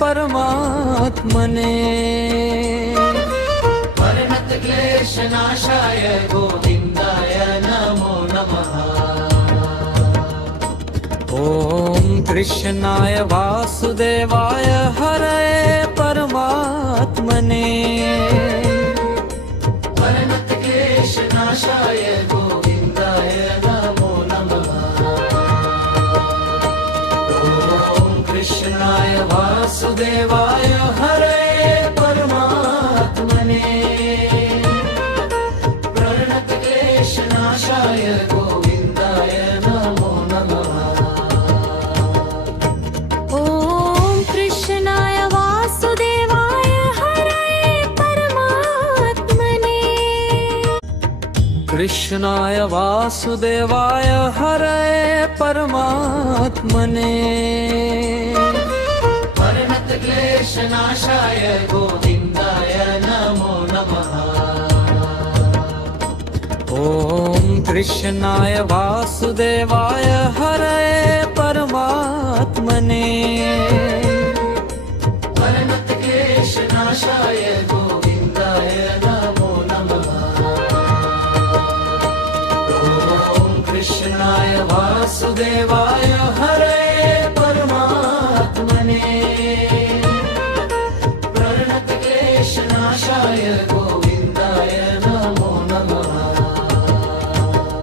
परमात्मने परिणत क्लेशनाशाय गोविन्दाय नमो नमः। ॐ कृष्णाय वासुदेवाय हरये परमात्मने परिणत क्लेशनाशाय गोविन्दाय नमो नमः। ॐ कृष्णाय वासुदेवाय हरये परमात्मने परिणत क्लेशनाशाय गोविन्दाय नमो नमः। कृष्णाय वासुदेवाय हरये परमात्मने परिणत क्लेशनाशाय गोविन्दाय नमो नमः। ॐ कृष्णाय वासुदेवाय हरये परमात्मने परिणत क्लेशनाशाय गोविन्दाय नमो नमः। ॐ कृष्णाय वासुदेवाय हरये परमात्मने प्रणत क्लेशनाशाय